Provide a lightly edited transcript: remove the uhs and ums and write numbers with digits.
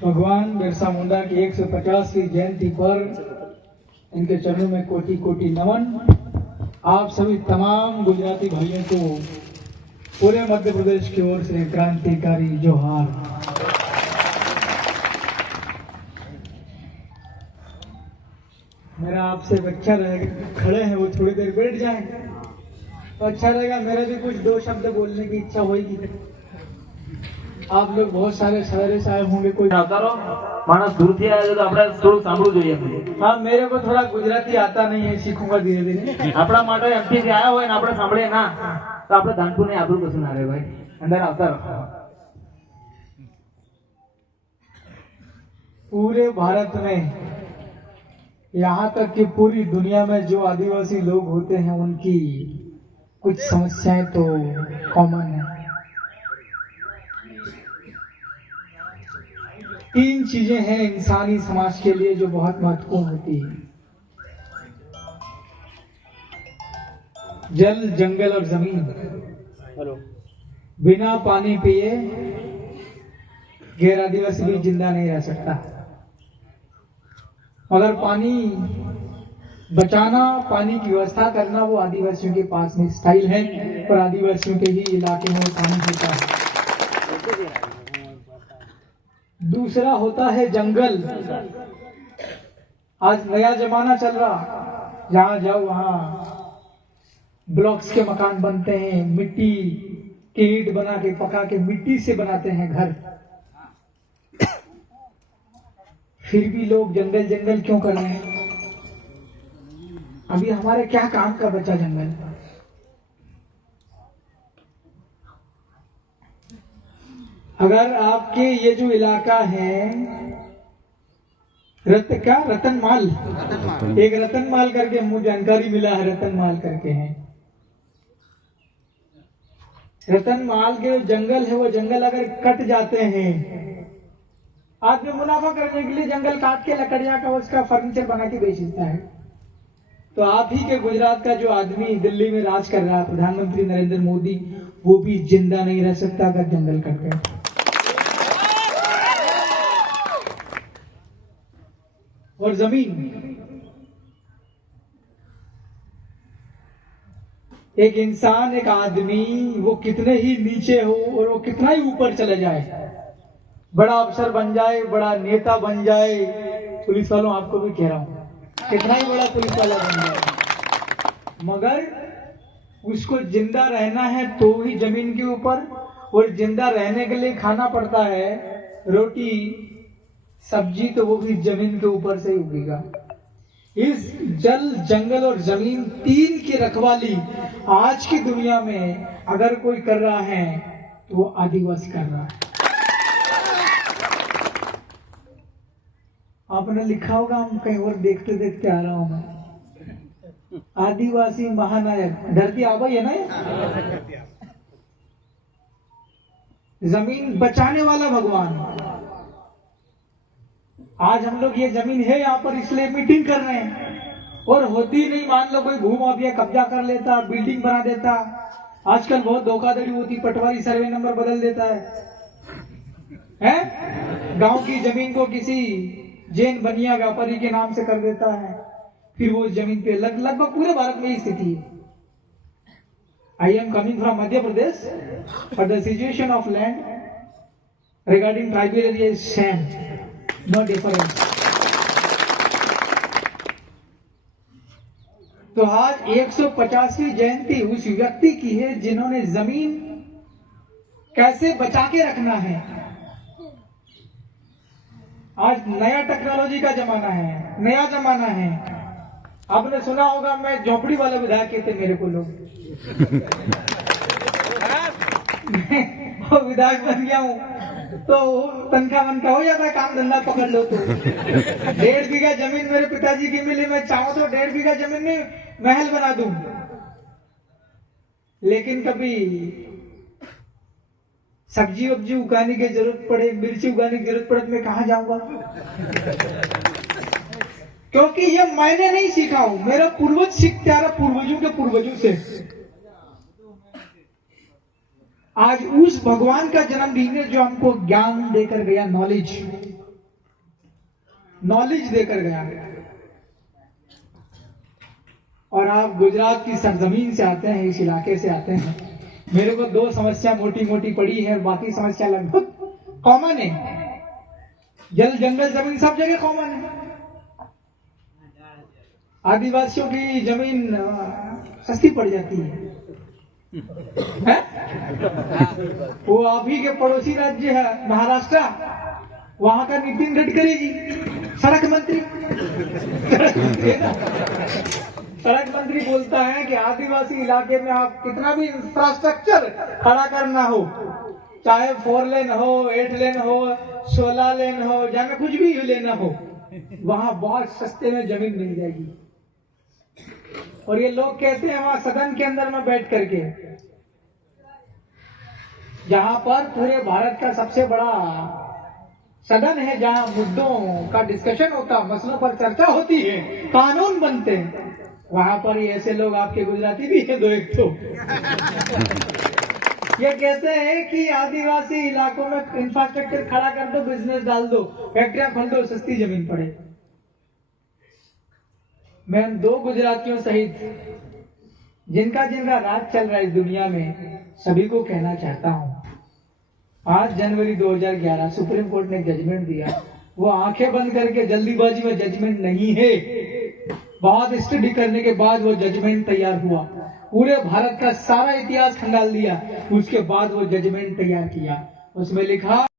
भगवान बिरसा मुंडा की 150वीं जयंती पर इनके चरणों में कोटि कोटि नमन। आप सभी तमाम गुजराती भाइयों को पूरे मध्य प्रदेश की ओर से क्रांतिकारी जोहार। मेरा आपसे अच्छा रहेगा, खड़े हैं वो थोड़ी देर बैठ जाएं तो अच्छा रहेगा। मेरा भी कुछ दो शब्द बोलने की इच्छा होगी। आप लोग बहुत सारे शहरे से आए होंगे, कोई मानस दूर थी आया तो આપણે થોડું સાંભળવું જોઈએ। हाँ, मेरे को थोड़ा गुजराती आता नहीं है, सीखूंगा धीरे धीरे। આપણા માટે એમપી થી આયા હોય ને આપણે સાંભળે ના તો આપણે ધાનપુર ને આબરૂ કશું ના રહે ભાઈ। અંદર આવતા રહો। पूरे भारत में, यहाँ तक कि पूरी दुनिया में जो आदिवासी लोग होते हैं उनकी कुछ समस्याएं तो कॉमन है। तीन चीजें हैं इंसानी समाज के लिए जो बहुत महत्वपूर्ण होती है: जल, जंगल और जमीन। बिना पानी पिए गैर आदिवासी भी जिंदा नहीं रह सकता। मगर पानी बचाना, पानी की व्यवस्था करना वो आदिवासियों के पास में स्टाइल है और आदिवासियों के ही इलाके में पानी होता है। दूसरा होता है जंगल। आज नया जमाना चल रहा, जहां जाओ वहां ब्लॉक्स के मकान बनते हैं, मिट्टी के ईंट बना के पका के मिट्टी से बनाते हैं घर। फिर भी लोग जंगल जंगल क्यों कर रहे हैं? अभी हमारे क्या काम का बचा जंगल? अगर आपके ये जो इलाका है रतनमाल, एक रतनमाल करके मुझे जानकारी मिला है, रतनमाल करके है। रतनमाल के जो जंगल है वो जंगल अगर कट जाते हैं, आदमी मुनाफा करने के लिए जंगल काट के लकड़ियां का उसका फर्नीचर बना के बेच देता है। तो आप ही के गुजरात का जो आदमी दिल्ली में राज कर रहा है, प्रधानमंत्री नरेंद्र मोदी, वो भी जिंदा नहीं रह सकता अगर जंगल कट गए। और जमीन, एक इंसान, एक आदमी, वो कितने ही नीचे हो और वो कितना ही ऊपर चले जाए, बड़ा अफसर बन जाए, बड़ा नेता बन जाए, पुलिस वालों आपको भी कह रहा हूं, कितना ही बड़ा पुलिस वाला बन जाए, मगर उसको जिंदा रहना है तो ही जमीन के ऊपर, और जिंदा रहने के लिए खाना पड़ता है रोटी सब्जी, तो वो भी जमीन के ऊपर से ही उगेगा। इस जल, जंगल और जमीन तीन की रखवाली आज की दुनिया में अगर कोई कर रहा है तो वो आदिवासी कर रहा है। आपने लिखा होगा, हम कहीं और देखते देखते आ रहा हूं मैं, आदिवासी महानायक। धरती आबा है ना, जमीन बचाने वाला भगवान। आज हम लोग ये जमीन है यहाँ पर इसलिए मीटिंग कर रहे हैं, और होती नहीं, मान लो कोई भूमाफिया कब्जा कर लेता, बिल्डिंग बना देता। आजकल बहुत धोखाधड़ी होती, पटवारी सर्वे नंबर बदल देता है? गांव की जमीन को किसी जैन बनिया व्यापारी के नाम से कर देता है, फिर वो जमीन पे लगभग पूरे भारत में ही स्थिति है। I am coming from Madhya Pradesh, but the situation of land regarding tribal area is same, no difference. तो आज 150वीं जयंती उस व्यक्ति की है जिन्होंने जमीन कैसे बचा के रखना है। आज नया टेक्नोलॉजी का जमाना है, नया जमाना है। आपने सुना होगा, मैं झोपड़ी वाला विधायक कहते मेरे को लोग विधायक बन गया हूं तो तनखा वनखा हो जाता है, काम धंधा पकड़ लो तो। 1.5 बीघा जमीन मेरे पिताजी की मिली, मैं चाहूं तो 1.5 बीघा जमीन में महल बना दूं, लेकिन कभी सब्जी वब्जी उगाने की जरूरत पड़े, मिर्ची उगाने की जरूरत पड़े तो मैं कहां जाऊंगा? क्योंकि ये मैंने नहीं सीखा हूं, मेरा पूर्वज सीखते आ रहा, पूर्वजों के पूर्वजों से। आज उस भगवान का जन्मदिन है जो हमको ज्ञान देकर गया, नॉलेज। नॉलेज देकर गया। और आप गुजरात की सरजमीन से आते हैं, इस इलाके से आते हैं, मेरे को 2 समस्या मोटी मोटी पड़ी है, बाकी समस्या लगभग कॉमन है। जल जंगल जमीन सब जगह कॉमन है। आदिवासियों की जमीन सस्ती पड़ जाती है। वो आप ही के पड़ोसी राज्य है महाराष्ट्र, वहां का नितिन गडकरी जी सड़क मंत्री सड़क मंत्री बोलता है कि आदिवासी इलाके में आप कितना भी इंफ्रास्ट्रक्चर खड़ा करना हो, चाहे 4 लेन हो, 8 लेन हो, 16 लेन हो, जहाँ कुछ भी लेना हो, वहां बहुत सस्ते में जमीन मिल जाएगी। और ये लोग कहते हैं वहां सदन के अंदर में बैठ करके, जहां पर पूरे भारत का सबसे बड़ा सदन है, जहां मुद्दों का डिस्कशन होता, मसलों पर चर्चा होती है, कानून बनते हैं, वहां पर ही ऐसे लोग आपके गुजराती भी है 2-1 तो ये कहते हैं कि आदिवासी इलाकों में इंफ्रास्ट्रक्चर खड़ा कर दो, बिजनेस डाल दो, फैक्ट्रियां खोल दो, सस्ती जमीन पड़े। मैं 2 गुजरातियों सहित जिनका राज चल रहा है इस दुनिया में, सभी को कहना चाहता हूं, 5 जनवरी 2011 सुप्रीम कोर्ट ने जजमेंट दिया, वो आंखें बंद करके जल्दीबाजी में जजमेंट नहीं है, बहुत स्टडी करने के बाद वो जजमेंट तैयार हुआ, पूरे भारत का सारा इतिहास खंगाल दिया, उसके बाद वो जजमेंट तैयार किया। उसमें लिखा